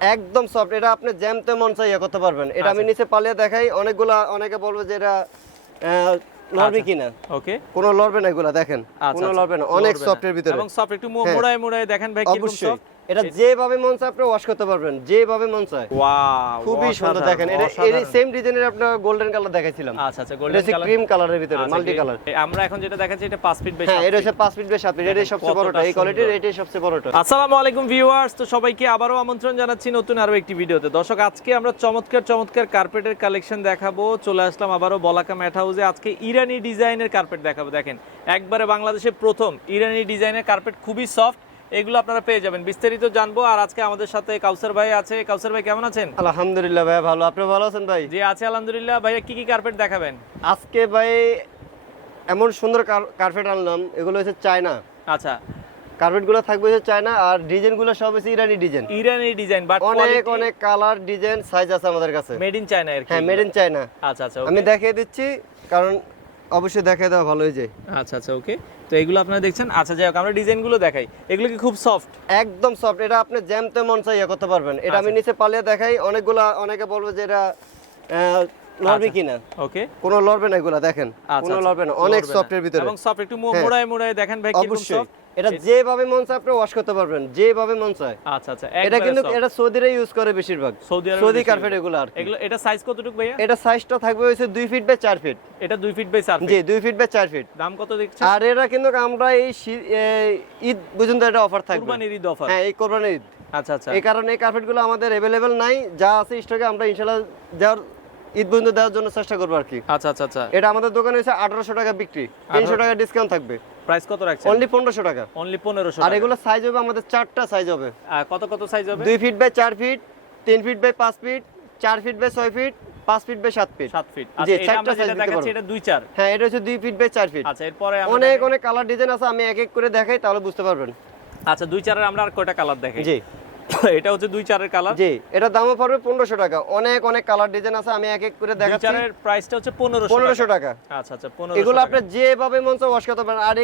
একদম সফট এটা আপনি জ্যামতে মন চাই ইয়ে করতে পারবেন। এটা আমি আচ্ছা। নিচে পালিয়ে দেখাই অনেকগুলা অনেকে বলবে যে এটা আহ, লড়বে আচ্ছা। কিনা। ওকে। কোনো লড়বে না এগুলা দেখেন। কোনো লড়বে না অনেক সফটের ভিতরে। এবং সফট একটু হ্যাঁ। মোড়ায় মোড়ায় দেখেন ভাই কি সফট এটা যেভাবে মন চায় আপনি ওয়াশ করতে পারবেন যেভাবে মন চায়। ওয়াও খুবই সুন্দর দেখেন এটা এর সেম ডিজাইনের আপনার গোল্ডেন কালার দেখাইছিলাম। আচ্ছা আচ্ছা গোল্ডেন কালার ক্রিম কালারের ভিতরে মাল্টি কালার আমরা এখন যেটা দেখাচ্ছি এটা 5 ফিট বাই হ্যাঁ এটা হচ্ছে 5 ফিট বাই 7 ফিট এটাই সবচেয়ে বড়টা এই কোয়ালিটির এটাই সবচেয়ে বড়টা। আসসালামু আলাইকুম ভিউয়ার্স তো সবাইকে আবারও আমন্ত্রণ জানাচ্ছি নতুন আরও একটি ভিডিওতে। দর্শক আজকে আমরা চমৎকার চমৎকার কার্পেটের কালেকশন দেখাবো। চলে আসলাম আবারও বলাকা ম্যাট হাউসে। আজকে ইরানি ডিজাইনের কার্পেট দেখাবো। দেখেন একবারে বাংলাদেশে প্রথম ইরানি ডিজাইনের কার্পেট খুবই সফট এগুলো আপনারা পেয়ে যাবেন। বিস্তারিত জানব আর আজকে আমাদের সাথে কাউসার ভাই আছে। কাউসার ভাই কেমন আছেন? আলহামদুলিল্লাহ ভাই ভালো। আপনি ভালো আছেন ভাই? জি আছে আলহামদুলিল্লাহ। ভাইয়া কি কি কার্পেট দেখাবেন? আজকে ভাই এমন সুন্দর কার্পেট আনলাম। এগুলো হচ্ছে চায়না। আচ্ছা। কার্পেটগুলো থাকবে হচ্ছে চায়না আর ডিজাইনগুলো সব হচ্ছে ইরানি ডিজাইন। ইরানি ডিজাইন বাট অনেক অনেক কালার ডিজাইন সাইজ আছে আমাদের কাছে। মেড ইন চায়না এর হ্যাঁ মেড ইন চায়না আচ্ছা আচ্ছা আমি দেখিয়ে দিচ্ছি কারণ অবশ্যই দেখিয়ে দেওয়া ভালো হয়ে যায়। আচ্ছা আচ্ছা ওকে তো এগুলো আপনারা দেখছেন। আচ্ছা যাই হোক আমরা ডিজাইনগুলো দেখাই। এগুলো কি খুব সফট একদম সফট এটা আপনি জ্যামতে মন চাই করতে পারবেন। এটা আমি আচ্ছা। নিচে পালিয়ে দেখাই। অনেকগুলা অনেকে বলবে যে এটা লড়বে আচ্ছা। কিনা? ওকে কোনো লড়বে না এগুলা দেখেন। আচ্ছা, কোনো আচ্ছা। লড়বে না অনেক। সফটের ভিতরে। এবং সফট একটু হ্যাঁ। মোড়ায় মোড়ায় দেখেন ভাই কীরকম সফট এটা যেভাবে মন চায় আপনি ওয়াশ করতে পারবেন। যেভাবে মন চায়। আচ্ছা আচ্ছা। এটা কিন্তু এটা সৌদিরা ইউজ করে বেশিরভাগ। সৌদি সৌদি কার্পেট এগুলো আর এগুলো এটা সাইজ কতটুকু ভাইয়া? এটা সাইজটা থাকবে হচ্ছে দুই ফিট বাই চার ফিট এটা দুই ফিট বাই চার জি ফিট দুই ফিট বাই চার ফিট দাম কত দেখছেন? আর এটা কিন্তু আমরা এই ঈদ পর্যন্ত এটা অফার থাকবে। কুরবানির ঈদ অফার হ্যাঁ এই কোরবানির ঈদ। আচ্ছা আচ্ছা। এই কারণে এই কার্পেটগুলো আমাদের অ্যাভেলেবেল নাই। যা আছে স্টকে আমরা ইনশাল্লাহ দেওয়ার ঈদ পর্যন্ত দেওয়ার জন্য চেষ্টা করব আর কি। আচ্ছা আচ্ছা আচ্ছা। এটা আমাদের দোকানে হচ্ছে আঠারোশো টাকা বিক্রি। তিনশো টাকা ডিসকাউন্ট থাকবে। প্রাইস কত রাখছেন? অনলি টাকা। অনলি আর এগুলো সাইজ হবে আমাদের চারটা সাইজ হবে। কত কত সাইজ হবে? দুই ফিট বাই ফিট তিন ফিট বাই পাঁচ ফিট চার ফিট বাই ছয় ফিট পাঁচ ফিট বাই ফিট ফিট আচ্ছা এটা আমরা যেটা দেখাচ্ছি। এটা দুই চার। হ্যাঁ এটা হচ্ছে দুই ফিট বাই চার ফিট আচ্ছা এরপরে অনেক অনেক কালার ডিজাইন আছে আমি এক এক করে দেখাই তাহলে বুঝতে পারবেন। আচ্ছা দুই চারের আমরা আর কয়টা কালার দেখাই? জি। এটা হচ্ছে দুই চারের কালার জি এটা দামও পড়বে পনেরোশো টাকা। অনেক অনেক কালার ডিজাইন আছে আমি এক এক করে দুই দেখাচ্ছি। চারের প্রাইসটা হচ্ছে পনেরোশো পনেরোশো টাকা। আচ্ছা আচ্ছা পনেরো এগুলো আপনি যেভাবে মন চায় ওয়াশ করতে পারেন। আর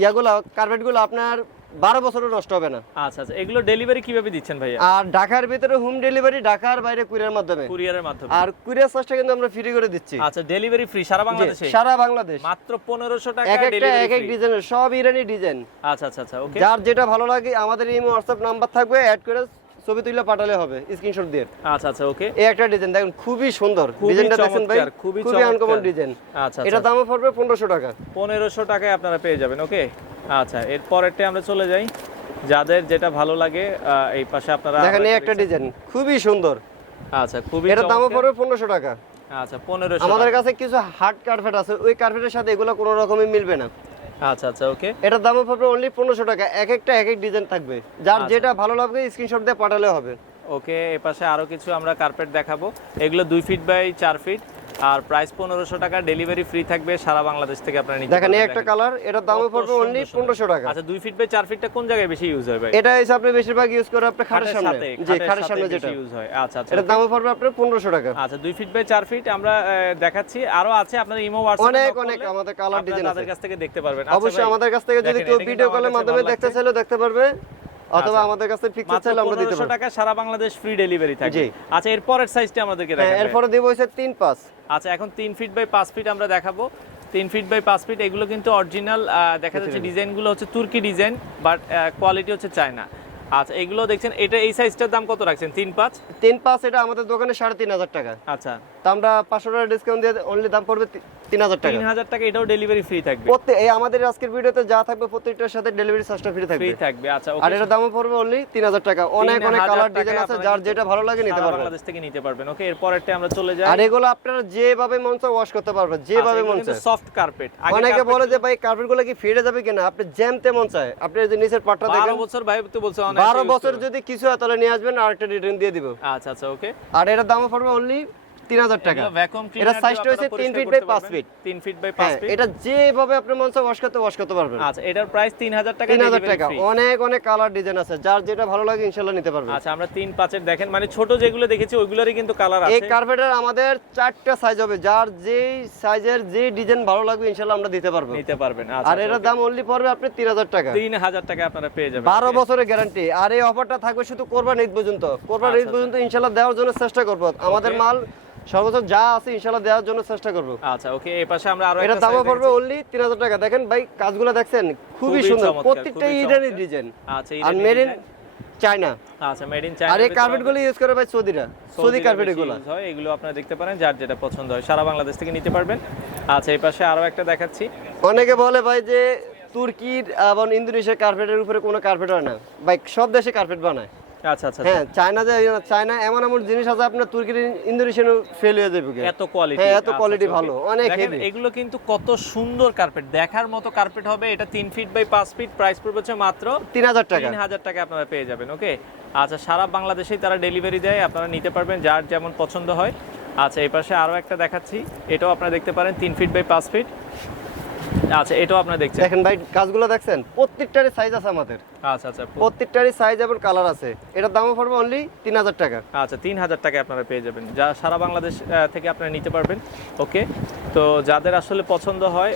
ইয়াগুলো কার্পেটগুলো আপনার বারো বছরও নষ্ট হবে না। আচ্ছা আচ্ছা এগুলো ডেলিভারি কীভাবে দিচ্ছেন ভাইয়া? আর ঢাকার ভিতরে হোম ডেলিভারি ঢাকার বাইরে কুরিয়ার মাধ্যমে। কুরিয়ারের মাধ্যমে। আর কুরিয়ার চার্জটা কিন্তু আমরা ফ্রি করে দিচ্ছি। আচ্ছা ডেলিভারি ফ্রি সারা বাংলাদেশে? সারা বাংলাদেশ। মাত্র পনেরোশো টাকা এক একটা ডেলিভারি এক এক ডিজাইনের সব ইরানি ডিজাইন আচ্ছা আচ্ছা আচ্ছা ওকে যার যেটা ভালো লাগে আমাদের এই হোয়াটসঅ্যাপ নাম্বার থাকবে অ্যাড করে ছবি তুলে পাঠালে হবে স্ক্রিনশট দিয়ে। আচ্ছা আচ্ছা ওকে এই একটা ডিজাইন দেখুন খুবই সুন্দর। ডিজাইনটা দেখেন ভাই খুবই আনকমন ডিজাইন আচ্ছা এটা আচ্ছা। দামও পড়বে পনেরোশো টাকা। পনেরোশো টাকায় আপনারা পেয়ে যাবেন ওকে আচ্ছা এর পরেরটা আমরা চলে যাই। যাদের যেটা ভালো লাগে এই পাশে আপনারা দেখেন এই একটা ডিজাইন খুবই সুন্দর। আচ্ছা খুবই এটার দামও পড়বে পনেরোশো টাকা। আচ্ছা পনেরোশো আমাদের কাছে কিছু হার্ড কার্পেট আছে ওই কার্পেটের সাথে এগুলো কোনো রকমই মিলবে না। আচ্ছা আচ্ছা ওকে। এটার দামও পড়বে অনলি পনেরোশো টাকা। এক একটা এক এক ডিজাইন থাকবে। যার আচ্ছা। যেটা ভালো লাগবে স্ক্রিনশট দিয়ে পাঠালে হবে। ওকে এ পাশে আরও কিছু আমরা কার্পেট দেখাবো। এগুলো দুই ফিট বাই চার ফিট আর প্রাইস পনেরোশো টাকা ডেলিভারি ফ্রি থাকবে সারা বাংলাদেশ থেকে আপনারা নিতে দেখেন একটা কালার এটার কত পড়বে অনলি পনেরোশো টাকা। আচ্ছা দুই ফিট বাই চার ফিটটা কোন জায়গায় বেশি ইউজ হয় ভাই? এটা হচ্ছে আপনি বেশিরভাগ ইউজ করে আপনার খাটের সামনে। জি খাটের সামনে যেটা। ইউজ হয়। আচ্ছা আচ্ছা। এটার okay। দামও পড়বে আপনার পনেরোশো টাকা। আচ্ছা দুই ফিট বাই চার ফিট আমরা দেখাচ্ছি। আরও আছে আপনার ইমো হোয়াটসঅ্যাপ অনেক অনেক আমাদের কালার ডিজাইন তাদের আছে। কাছ থেকে দেখতে পারবেন। আচ্ছা অবশ্যই আমাদের কাছ থেকে যদি কেউ ভিডিও কলের মাধ্যমে দেখতে। চাইলেও দেখতে পারবে। অথবা আচ্ছা। আমাদের কাছে পিকচার চাইলে আমরা দিতে 1500 পারব টাকা সারা বাংলাদেশ ফ্রি ডেলিভারি থাকবে। আচ্ছা এর পরের সাইজটা আমাদেরকে হ্যাঁ দেখাবেন এরপরে দিব হচ্ছে তিন পাঁচ। আচ্ছা এখন তিন ফিট বাই পাঁচ ফিট আমরা দেখাবো। তিন ফিট বাই পাঁচ ফিট এগুলো কিন্তু অরিজিনাল দেখা যাচ্ছে ডিজাইনগুলো হচ্ছে তুর্কি ডিজাইন বাট কোয়ালিটি হচ্ছে চায়না। আচ্ছা এগুলো দেখছেন এটা এই সাইজটার দাম কত রাখছেন? তিন পাঁচ? তিন পাঁচ এটা আমাদের দোকানে সাড়ে তিন হাজার টাকা। আচ্ছা। তা আমরা পাঁচশো টাকা ডিসকাউন্ট দিয়ে অনলি দাম পড়বে তিন হাজার টাকা। তিন হাজার টাকা এটাও ডেলিভারি ফ্রি থাকবে। প্রত্যেক এই আমাদের আজকের ভিডিওতে যা থাকবে প্রত্যেকটার সাথে ডেলিভারি চার্জটা ফ্রি ফ্রি থাকবে থাকবে আচ্ছা আর এটার দামও পড়বে অনলি তিন হাজার টাকা। অনেক অনেক কালার ডিজাইন আছে যার যেটা ভালো লাগে নিতে পারবেন। বাংলাদেশ থেকে নিতে পারবেন। ওকে এর পরেরটা আমরা চলে যাই। আর এগুলো আপনারা যেভাবে মন চায় ওয়াশ করতে পারবেন যেভাবে মন চায়। সফট কার্পেট অনেকে বলে যে ভাই কার্পেটগুলো কি ফিরে যাবে কিনা? আপনি জ্যামতে মন চায়। আপনি এই যে নিচের পাটটা দেখেন বছর ভাই তো বলছে অনেক বারো বছর যদি কিছু হয় তাহলে নিয়ে আসবেন আর একটা রিটার্ন দিয়ে দিব। আচ্ছা আচ্ছা ওকে আর এটার দামও পড়বে অনলি তিন হাজার টাকা। ভ্যাকুয়াম এটা সাইজটা হচ্ছে তিন ফিট বাই পাঁচ ফিট তিন ফিট বাই পাঁচ হ্যাঁ ফিট এটা যেভাবে আপনি মন চায় ওয়াশ করতে ওয়াশ করতে পারবেন। আচ্ছা এটার প্রাইস তিন হাজার টাকা তিন হাজার delivery টাকা। অনেক অনেক কালার ডিজাইন আছে। যার যেটা ভালো লাগে ইনশাল্লাহ নিতে পারবেন। আচ্ছা আমরা তিন পাঁচের দেখেন মানে ছোট যেগুলো দেখেছি ওইগুলোরই কিন্তু কালার এই কার্পেটের আমাদের চারটা সাইজ হবে। যার যেই সাইজের যে ডিজাইন ভালো লাগবে ইনশাল্লাহ আমরা দিতে পারব। নিতে পারবেন আর আচ্ছা এটার দাম অনলি পড়বে আপনি তিন হাজার টাকা। তিন হাজার টাকা আপনারা পেয়ে যাবেন। বারো Okay? বছরের গ্যারান্টি আর এই অফারটা থাকবে শুধু কোরবান ঈদ পর্যন্ত। কোরবান ঈদ আচ্ছা, পর্যন্ত ইনশাল্লাহ দেওয়ার জন্য চেষ্টা করব। আমাদের মাল সর্বোচ্চ যা আছে ইনশাল্লাহ দেওয়ার জন্য চেষ্টা করব। আচ্ছা ওকে এই পাশে আমরা আরও এটা পড়বে অনলি তিন হাজার টাকা। দেখেন ভাই কাজগুলো দেখছেন খুবই সুন্দর। প্রত্যেকটা ইরানি ডিজাইন আচ্ছা আর চায়না আচ্ছা মেড ইন আর এই কার্পেটগুলো ইউজ করে ভাই সৌদিরা। সৌদি কার্পেট এগুলো। হয় এগুলো আপনারা দেখতে পারেন যার যেটা পছন্দ হয়। সারা বাংলাদেশ থেকে নিতে পারবেন। আচ্ছা এই পাশে আরও একটা দেখাচ্ছি। অনেকে বলে ভাই যে তুর্কির এবং ইন্দোনেশিয়ার কার্পেটের উপরে কোনো কার্পেট হয় না। ভাই সব দেশে কার্পেট বানায়। আচ্ছা আচ্ছা হ্যাঁ চায়না যে চায়না এমন এমন জিনিস আছে আপনার তুর্কির ইন্দোনেশিয়ান ফেল হয়ে যাবে এত কোয়ালিটি হ্যাঁ, এত quality ভালো, অনেক এগুলো কিন্তু কত সুন্দর কার্পেট দেখার মতো কার্পেট হবে এটা ফিট বাই ফিট প্রাইস পড়বে হচ্ছে মাত্র তিন হাজার টাকা। তিন হাজার টাকা আপনারা পেয়ে যাবেন ওকে আচ্ছা সারা বাংলাদেশেই তারা ডেলিভারি দেয় আপনারা নিতে পারবেন যার যেমন পছন্দ হয়। আচ্ছা এই পাশে আরও একটা দেখাচ্ছি এটাও আপনারা দেখতে পারেন তিন ফিট বাই পাঁচ ফিট আচ্ছা এটাও আপনারা দেখছেন? দেখেন ভাই কাজগুলো দেখছেন? প্রত্যেকটারই সাইজ আছে আমাদের। আচ্ছা আচ্ছা প্রত্যেকটারই সাইজ এবং কালার আছে। এটার দামও পড়বে অনলি তিন হাজার টাকা। আচ্ছা তিন হাজার টাকায় আপনারা পেয়ে যাবেন। যা সারা বাংলাদেশ থেকে আপনারা নিতে পারবেন। ওকে তো যাদের আসলে পছন্দ হয়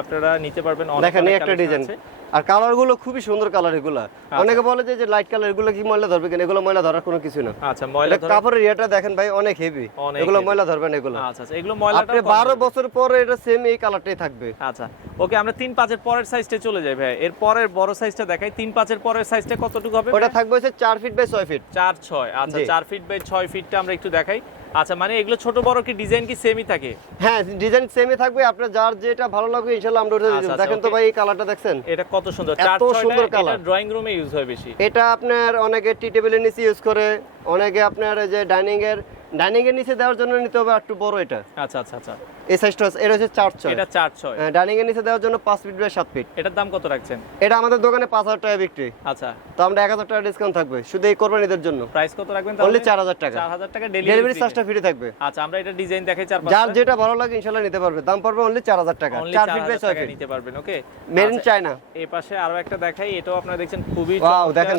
আপনারা নিতে পারবেন। দেখেন একটা ডিজাইন আছে। আর কালারগুলো খুবই সুন্দর কালার এগুলা। অনেকে বলে যে লাইট কালার এগুলো কি ময়লা ধরবে কেন? এগুলো ময়লা ধরার কোনো কিছু না। আচ্ছা ময়লা কাপড়ের ইয়েটা দেখেন ভাই অনেক হেভি এগুলো ময়লা ধরবে না এগুলো। আচ্ছা আচ্ছা এগুলো ময়লাটা আপনি বারো বছর পরে এটা সেম এই কালারটাই থাকবে। আচ্ছা ওকে আমরা তিন পাঁচের পরের সাইজটা চলে যাই ভাই। এর পরের বড় সাইজটা দেখাই। তিন পাঁচের পরের সাইজটা কতটুকু হবে ওটা থাকবে হচ্ছে চার ফিট বাই ছয় ফিট চার ছয় আচ্ছা জি। চার ফিট বাই ছয় ফিটটা আমরা একটু দেখাই। আচ্ছা মানে এগুলো ছোট বড় কি ডিজাইন কি সেমই থাকে? হ্যাঁ ডিজাইন সেমই থাকবে। আপনার যার যেটা ভালো লাগবে ইনশাআল্লাহ আমরা ওটা দিয়ে আচ্ছা, দেবো। আচ্ছা, দেখেন তো ভাই এই কালারটা দেখছেন? এটা কত সুন্দর। এত সুন্দর সুন্দর এটা কালার ড্রয়িং রুমে ইউজ হয় বেশি। এটা আপনার অনেকে টি টেবিলের নিচে ইউজ করে অনেকে আপনার যে ডাইনিং এর ডাইনিং এর নিচে দেওয়ার জন্য নিতে হবে একটু বড় এটা। আচ্ছা আচ্ছা আচ্ছা। এই সাইজটা এটা হচ্ছে চার ছয়। এটা চার ছয়। ডাইনিং এর নিচে দেওয়ার জন্য পাঁচ ফিট বাই সাত ফিট এটার দাম কত রাখছেন? এটা আমাদের দোকানে পাঁচ হাজার টাকা বিক্রি। আচ্ছা। তো আমরা এক হাজার টাকা ডিসকাউন্ট থাকবে। শুধু এই কোরবানিদের জন্য। প্রাইস কত রাখবেন অনলি চার হাজার টাকা। চার হাজার টাকা ডেলিভারি চার্জটা ফ্রি থাকবে। আচ্ছা আমরা এটা ডিজাইন দেখাই চার যার যেটা ভালো লাগে ইনশাল্লাহ নিতে পারবে। দাম পড়বে অনলি চার হাজার টাকা। অনলি চার চার ফিট বাই হাজার ছয় ফিট নিতে পারবেন ওকে মেড ইন চায়না এই পাশে আরও একটা দেখাই এটাও আপনারা দেখছেন খুবই চমৎকার। দেখেন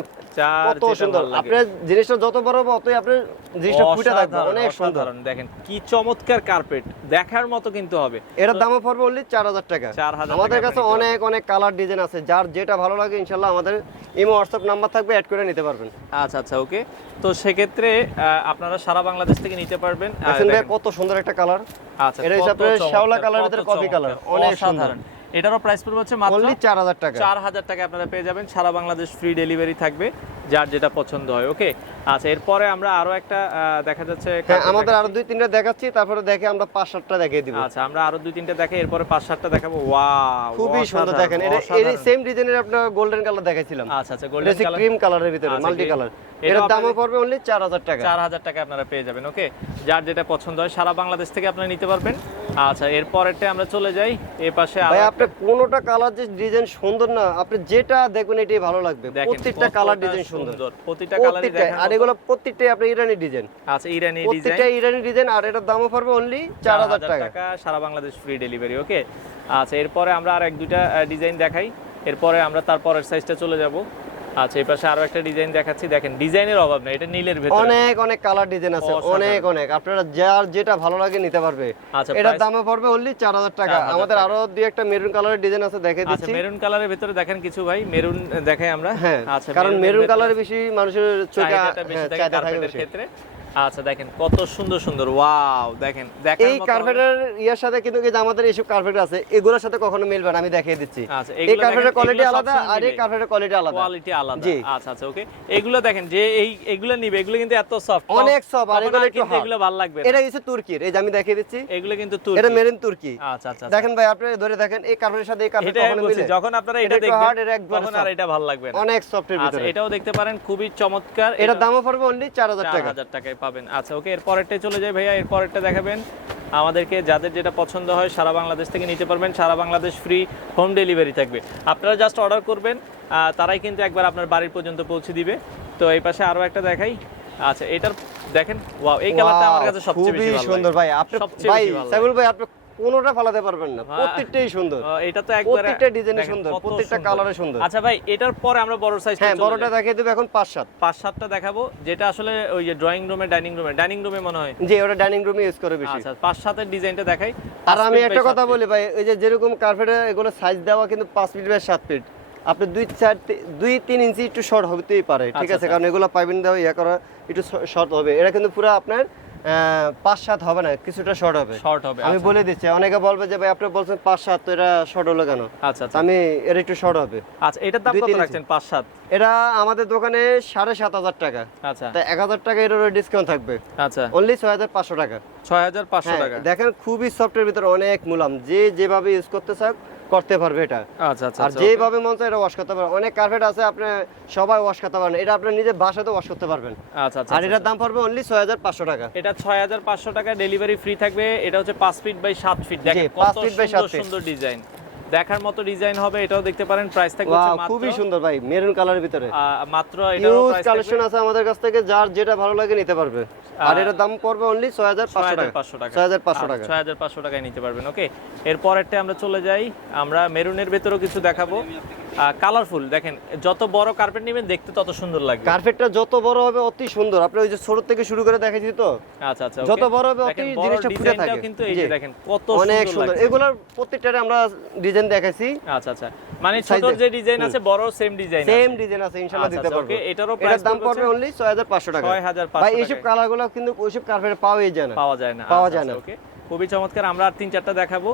কত সুন্দর। আপনার জিনিসটা যত বড় হবে অতই আপনার জিনিসটা ফুটে থাকবে। অনেক সুন্দর। দেখেন কি চমৎকার কার্পেট দেখার মতো কিন্তু হবে। এটার দামও পড়বে অনলি চার হাজার টাকা। 4,000 আমাদের কাছে অনেক অনেক কালার ডিজাইন আছে যার যেটা ভালো লাগে ইনশাল্লাহ আমাদের ইমো হোয়াটসঅ্যাপ নাম্বার থাকবে অ্যাড করে নিতে পারবেন। আচ্ছা আচ্ছা ওকে তো সেক্ষেত্রে আপনারা সারা বাংলাদেশ থেকে নিতে পারবেন। কত সুন্দর একটা কালার আচ্ছা এটা হিসাবে শ্যাওলা কালারের ভিতরে কফি কালার, অনেক সুন্দর। এটারও প্রাইস পড়বে হচ্ছে মাত্র অনলি চার হাজার টাকা। চার হাজার টাকা আপনারা পেয়ে যাবেন। সারা বাংলাদেশ ফ্রি ডেলিভারি থাকবে যার যেটা পছন্দ হয় ওকে আচ্ছা এরপরে আমরা আরও একটা দেখা যাচ্ছে হ্যাঁ আমাদের আরও দুই তিনটা দেখাচ্ছি তারপরে দেখে আমরা পাঁচ সাতটা দেখিয়ে দিব। আচ্ছা আমরা আরও দুই তিনটা দেখে এরপরে পাঁচ সাতটা দেখাবো। ওয়াও খুবই সুন্দর দেখেন এটা এই সেম ডিজাইনের আপনার গোল্ডেন কালার দেখাইছিলাম। আচ্ছা আচ্ছা গোল্ডেন কালার ক্রিম কালারের ভিতরে মাল্টি কালারের দামও পড়বে অনলি চার হাজার টাকা। চার হাজার টাকা আপনারা পেয়ে যাবেন ওকে যার যেটা পছন্দ হয় সারা বাংলাদেশ থেকে আপনারা নিতে পারবেন। আচ্ছা এরপরেরটা আমরা চলে যাই এই পাশে ভাই আপনি কোনোটা কালার যে ডিজাইন সুন্দর না আপনি যেটা দেখবেন এটাই ভালো লাগবে। প্রত্যেকটা কালার ডিজাইন সুন্দর। প্রতিটা কালারই দেখেন আর এগুলো প্রত্যেকটাই আপনার ইরানি ডিজাইন আচ্ছা ইরানি ডিজাইন প্রত্যেকটা ইরানি ডিজাইন আর এটার দামও পড়বে অনলি চার হাজার টাকা। টাকা সারা বাংলাদেশ ফ্রি ডেলিভারি ওকে আচ্ছা এরপরে আমরা আর এক দুইটা ডিজাইন দেখাই। এরপরে আমরা তারপরের সাইজটা চলে যাব। আচ্ছা এই পাশে আরও একটা ডিজাইন দেখাচ্ছি। দেখেন ডিজাইনের অভাব নেই এটা নীলের ভেতরে। অনেক অনেক কালার ডিজাইন আছে অনেক অনেক। আপনারা যার যেটা ভালো লাগে নিতে পারবে। আচ্ছা এটার দাম পড়বে অনলি চার হাজার টাকা। আমাদের আরও দুই একটা মেরুন কালারের ডিজাইন আছে দেখে আচ্ছা দিচ্ছি। মেরুন কালারের ভেতরে দেখেন কিছু ভাই মেরুন দেখাই আমরা। হ্যাঁ আচ্ছা কারণ মেরুন কালার বেশি মানুষের চোখে হ্যাঁ, চাহিদা থাকে ক্ষেত্রে। আচ্ছা দেখেন কত সুন্দর সুন্দর। ওয়াও দেখেন দেখার এই কার্পেটের ইয়ার সাথে কিন্তু যে আমাদের এইসব কার্পেট আছে এগুলোর সাথে কখনো মিলবে না আমি দেখিয়ে দিচ্ছি। আচ্ছা এই কার্পেটের কোয়ালিটি আলাদা আর এই কার্পেটের কোয়ালিটি আলাদা। কোয়ালিটি আলাদা। আচ্ছা আচ্ছা ওকে এগুলো দেখেন যে এই এগুলো নিবে এগুলো কিন্তু এত সফট অনেক soft, আর এগুলো একটু এগুলো ভালো লাগবে এটা হচ্ছে তুর্কির এই যে আমি দেখিয়ে দিচ্ছি। এগুলো কিন্তু এটা মেরিন তুর্কি। আচ্ছা আচ্ছা। দেখেন ভাই আপনি ধরে দেখেন এই কার্পেটের সাথে এই কার্পেট কখনো বলছি মিলে? যখন আপনারা এটা এটা দেখবেন এটা তখন আর এটা ভালো লাগবে অনেক সফটের আচ্ছা ভিতরে। এটাও দেখতে পারেন খুবই চমৎকার। এটার দামও পড়বে অনলি চার হাজার চার টাকা হাজার টাকায় পাবেন। আচ্ছা ওকে এর পরেরটাই চলে যায় ভাইয়া এর পরেরটা দেখাবেন। আমাদেরকে যাদের যেটা পছন্দ হয় সারা বাংলাদেশ থেকে নিতে পারবেন সারা বাংলাদেশ ফ্রি হোম ডেলিভারি থাকবে। আপনারা জাস্ট অর্ডার করবেন তারাই কিন্তু একবার আপনার বাড়ির পর্যন্ত পৌঁছে দিবে। তো এই পাশে আরও একটা দেখাই। আচ্ছা এটার দেখেন ওয়াও এই কালারটা আমার কাছে সবচেয়ে বেশি ভালো সুন্দর ভাই আপনি সবচেয়ে ভাই। সাইবুল ভাই আপনি কোনোটা ফালাতে পারবেন না। প্রত্যেকটাই সুন্দর। এটা তো একবারে প্রত্যেকটা ডিজাইনে সুন্দর প্রত্যেকটা কালারে সুন্দর। আচ্ছা ভাই এটার পরে আমরা বড় সাইজ হ্যাঁ বড়টা দেখিয়ে দেবো এখন পাঁচ সাত। পাঁচ সাতটা দেখাবো যেটা আসলে ওই যে ড্রয়িং রুমে ডাইনিং রুমে ডাইনিং রুমে মনে হয়? ওটা ডাইনিং রুমে ইউজ করে বেশি। আচ্ছা ডিজাইনটা দেখাই। আর আমি একটা কথা বলি ভাই এই যে যেরকম কার্পেটে এগুলো সাইজ দেওয়া কিন্তু পাঁচ ফিট বাই সাত ফিট আপনি দুই চার দুই তিন ইঞ্চি একটু শর্ট হতেই পারে ঠিক আচ্ছা, আছে? আচ্ছা। কারণ এগুলো পাইপিং দেওয়া ইয়ে করা একটু শর্ট হবে। এটা কিন্তু পুরো আপনার পাঁচ সাত হবে না কিছুটা শর্ট হবে। শর্ট হবে আমি আচ্ছা। বলে দিচ্ছি অনেকে বলবে যে ভাই আপনি বলছেন পাঁচ সাত তো এটা শর্ট হলো কেন? আচ্ছা আচ্ছা। আমি এটা একটু শর্ট হবে। আচ্ছা এটার দাম কত রাখছেন পাঁচ সাত? এটা আমাদের দোকানে সাড়ে সাত হাজার টাকা। আচ্ছা। তা এক হাজার টাকা এটার ডিসকাউন্ট থাকবে। আচ্ছা। অনলি ছয় হাজার পাঁচশো টাকা। ছয় হাজার পাঁচশো হ্যাঁ, টাকা। দেখেন খুবই সফটের ভিতরে অনেক মুলাম। যে যেভাবে ইউজ করতে চাক করতে পারবে এটা। আচ্ছা আচ্ছা আর আচ্ছা, যেভাবে মন চায় এটা ওয়াশ করতে পারবেন। অনেক কার্পেট আছে আপনি সবাই ওয়াশ করতে পারবেন। এটা আপনি নিজে বাসাতে ওয়াশ করতে পারবেন। আচ্ছা আচ্ছা আর আচ্ছা। এটার দাম পড়বে অনলি ছয় হাজার পাঁচশো টাকা। এটা ছয় হাজার পাঁচশো টাকা ডেলিভারি ফ্রি থাকবে। এটা হচ্ছে পাঁচ ফিট বাই সাত ফিট দেখেন পাঁচ কত বাই সাত সুন্দর সুন্দর ডিজাইন দেখার মতো ডিজাইন হবে এটাও দেখতে পারেন। প্রাইস থাকবে মাত্র খুবই সুন্দর ভাই মেরুন কালারের ভিতরে। মাত্র এটারও প্রাইস কালেকশন আছে আমাদের কাছ থেকে যার যেটা ভালো লাগে নিতে পারবে। আর এর এটার দাম পড়বে অনলি ছয় হাজার পাঁচশো টাকা। 6500 টাকা। ছয় হাজার পাঁচশো টাকা। ছয় হাজার পাঁচশো টাকায় নিতে পারবেন ওকে এর পরেরটা আমরা চলে যাই আমরা মেরুনের ভেতরেও কিছু দেখাবো। কালারফুল দেখেন যত বড় কার্পেট নেবেন দেখতে তত সুন্দর লাগবে। কার্পেটটা যত বড় হবে অতি সুন্দর। আপনি ওই যে ছোট থেকে শুরু করে দেখাইছি তো? আচ্ছা আচ্ছা যত বড় হবে অতি জিনিসটা ফুটে থাকে। কিন্তু এই যে। দেখেন কত অনেক সুন্দর এগুলোর প্রত্যেকটারে আমরা ডিজাইন দেখাইছি। আচ্ছা আচ্ছা। মানে ছোট যে ডিজাইন আছে বড় সেম ডিজাইন সেম ডিজাইন আছে ইনশাআল্লাহ আচ্ছা, দিতে আচ্ছা, পারব। okay, এটারও এটার price দাম পড়বে অনলি 6500 টাকা। 6500 টাকা ভাই এইসব। কালারগুলো কিন্তু ওইসব কার্পেটে পাওয়াই যায় না। পাওয়া যায় না। পাওয়া আচ্ছা, যায় না। okay। খুবই চমৎকার আমরা আর তিন চারটা দেখাবো।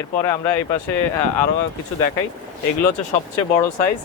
এরপরে আমরা এই পাশে আহ, আরও কিছু দেখাই। এগুলো হচ্ছে সবচেয়ে বড় সাইজ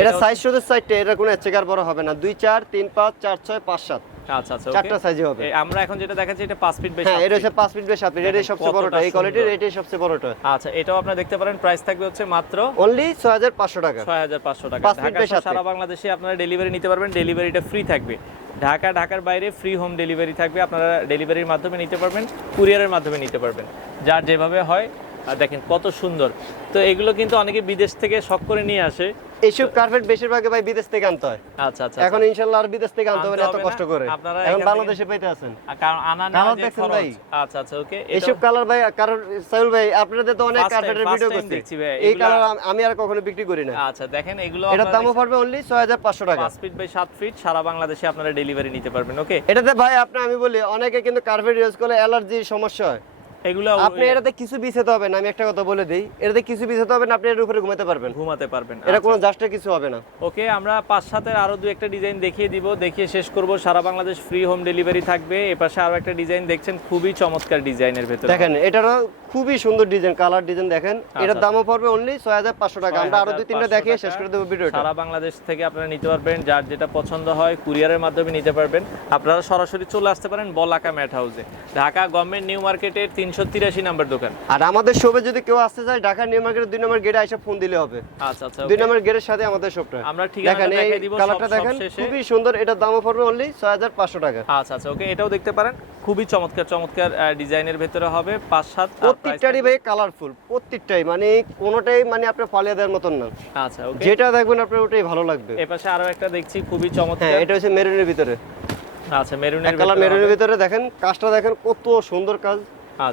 এটা সাইজ শুধু সাইডটা এটা কোনো চেকার বড় হবে না। 2 4 3 5 4 6 5 7 আচ্ছা আচ্ছা চারটা সাইজে হবে। আমরা এখন যেটা দেখাচ্ছি এটা পাঁচ ফিট হ্যাঁ এটা হচ্ছে 5 ফিট বাই 7 ফিট এটাই সবচেয়ে বড়টা। কতটা এই কোয়ালিটির এটাই সবচেয়ে বড়টা। আচ্ছা এটাও আপনারা দেখতে পারেন প্রাইস থাকবে হচ্ছে মাত্র অনলি 6500 টাকা। ছয় হাজার পাঁচশো টাকা। পাঁচ ঢাকা সাত সারা বাংলাদেশে আপনারা ডেলিভারি নিতে পারবেন ডেলিভারিটা ফ্রি থাকবে। ঢাকা, ঢাকার বাইরে ফ্রি হোম ডেলিভারি থাকবে। আপনারা ডেলিভারির মাধ্যমে নিতে পারবেন কুরিয়ারের মাধ্যমে নিতে পারবেন। যার যেভাবে হয় আর দেখেন কত সুন্দর। তো এগুলো কিন্তু অনেকে বিদেশ থেকে শখ করে নিয়ে আসে। এইসব কার্পেট বেশিরভাগই ভাই বিদেশ থেকে আনতে হয়। আচ্ছা আচ্ছা এখন ইনশাআল্লাহ আর বিদেশ থেকে আনতে হবে না এত কষ্ট করে। এখন বাংলাদেশে পাইতে আছেন। কারণ আনা যে দেখছেন ভাই? আচ্ছা আচ্ছা ওকে। এইসব কালার ভাই কারণ সাইল ভাই আপনাদের তো অনেক কার্পেটের ভিডিও করছি। এই কালার আমি আর কখনো বিক্রি করি না। আচ্ছা দেখেন এগুলো এটার দামও পড়বে অনলি 6500 টাকা। পাঁচ ফিট বাই সাত ফিট সারা বাংলাদেশে আপনারা ডেলিভারি নিতে পারবেন ওকে? এটাতে ভাই আপনি আমি বলি অনেকে কিন্তু কার্পেট ইউজ করলে অ্যালার্জির সমস্যা হয়। এগুলো আপনি এটাতে কিছু বিছাতে হবে না আমি একটা কথা বলে দিই। এটাতে কিছু বিছাতে হবে না আপনি এর উপরে ঘুমাতে পারবেন। ঘুমাতে পারবেন এটা আচ্ছা। কোনো জাস্টে কিছু হবে না। ওকে আমরা পাঁচ সাতের আরও দু একটা ডিজাইন দেখিয়ে দিব দেখিয়ে শেষ করব। সারা বাংলাদেশ ফ্রি হোম ডেলিভারি থাকবে। এ পাশে আরও একটা ডিজাইন দেখছেন খুবই চমৎকার ডিজাইনের ভেতরে। দেখেন এটারও খুবই সুন্দর ডিজাইন কালার ডিজাইন দেখেন। এটার আচ্ছা। দামও পড়বে অনলি 6500 টাকা। আমরা আরও দুই তিনটা 6500 দেখিয়ে শেষ করে দেবো ভিডিওটা। সারা বাংলাদেশ থেকে আপনারা নিতে পারবেন যার যেটা পছন্দ হয় কুরিয়ারের মাধ্যমে নিতে পারবেন। আপনারা সরাসরি চলে আসতে পারেন বলাকা ম্যাট হাউসে। ঢাকা গভর্নমেন্ট নিউ মার্কেটের তিনশো তিরাশি নাম্বার দোকান। আর আমাদের শপে যদি কেউ আসতে চায় ঢাকা নিউ মার্কেটের দুই নম্বর গেটে এসে ফোন দিলে হবে। আচ্ছা আচ্ছা দুই। নম্বর গেটের সাথে আমাদের শপটা আমরা দেখেন দেখাই দিব, কালারটা দেখেন খুবই সুন্দর এটার দামও পড়বে অনলি 6500 টাকা। আচ্ছা আচ্ছা ওকে এটাও দেখতে পারেন। খুবই চমৎকার চমৎকার ডিজাইনের ভেতরে হবে পাঁচ সাত প্রত্যেকটারই ভাই কালারফুল প্রত্যেকটাই মানে কোনোটাই মানে আপনি ফালিয়ে দেওয়ার মতন না। আচ্ছা ওকে যেটা দেখবেন আপনার ওটাই ভালো লাগবে। এ পাশে আরও একটা দেখছি খুবই হ্যাঁ চমৎকার। এটা হচ্ছে মেরুনের ভিতরে। আচ্ছা মেরুনের কালার মেরুনের ভিতরে দেখেন কাজটা দেখেন কত সুন্দর কাজ।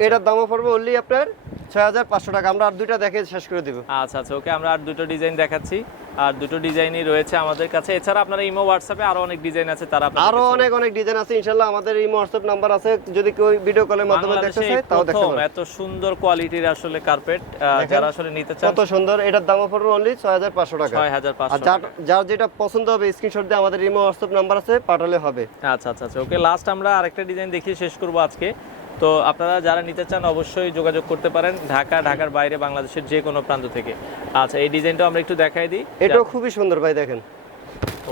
এটার দামও পড়বে অনলি আপনার ছয় হাজার পাঁচশো টাকা। আমরা আর দুইটা দেখে শেষ করে দিব। আচ্ছা আচ্ছা ওকে আমরা আর দুটো ডিজাইন দেখাচ্ছি। আর দুটো ডিজাইনই রয়েছে আমাদের কাছে। এছাড়া আপনারা ইমো হোয়াটসঅ্যাপে আরও অনেক ডিজাইন আছে তারা আরও অনেক অনেক ডিজাইন আছে। ইনশাল্লাহ আমাদের এই হোয়াটসঅ্যাপ নাম্বার আছে। যদি কেউ ভিডিও কলের মাধ্যমে দেখতে চায় তাও দেখতে প্রথম পারে এত সুন্দর কোয়ালিটির আসলে কার্পেট যারা আসলে নিতে চান কত সুন্দর। এটার দামও পড়বে অনলি ছয় হাজার পাঁচশো টাকা। ছয় হাজার আর পাঁচশো যার যার যেটা পছন্দ হবে স্ক্রিনশট দিয়ে আমাদের ইমো হোয়াটসঅ্যাপ নাম্বার আছে পাঠালে হবে। আচ্ছা আচ্ছা আচ্ছা ওকে লাস্ট আমরা আরেকটা ডিজাইন দেখিয়ে শেষ করব আজকে। তো আপনারা যারা নিতে চান অবশ্যই যোগাযোগ করতে পারেন ঢাকা ঢাকার বাইরে বাংলাদেশের যে কোনো প্রান্ত থেকে। আচ্ছা এই ডিজাইনটা আমরা একটু দেখাই দিই। এটাও খুবই সুন্দর ভাই দেখেন।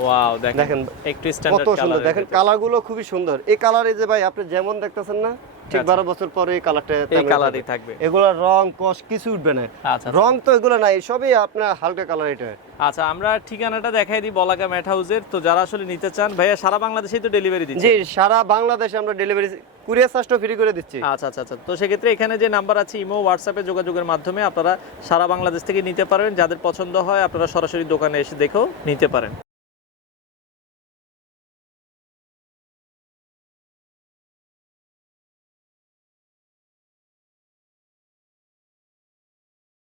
ওয়াও দেখেন একটু কত সুন্দর দেখেন কালারগুলো খুবই সুন্দর। এই কালার যে ভাই আপনি যেমন দেখতেছেন না ঠিক আচ্ছা। বারো বছর পরে এই কালারটা এই কালারই থাকবে। এগুলোর রং কস কিছু উঠবে না। আচ্ছা রং তো এগুলো নাই সবই আপনার হালকা কালার এটা। আচ্ছা আমরা ঠিকানাটা দেখাই দিই বলাকা ম্যাট হাউসের। তো যারা আসলে নিতে চান ভাইয়া সারা বাংলাদেশেই তো ডেলিভারি দিচ্ছে। জি সারা বাংলাদেশে আমরা ডেলিভারি কুরিয়ার চার্জটা ফ্রি করে দিচ্ছি। আচ্ছা আচ্ছা আচ্ছা। তো সেক্ষেত্রে এখানে যে নাম্বার আছে, ইমো হোয়াটসঅ্যাপে যোগাযোগের মাধ্যমে আপনারা সারা বাংলাদেশ থেকে নিতে পারেন। যাদের পছন্দ হয়, আপনারা সরাসরি দোকানে এসে দেখেও নিতে পারেন।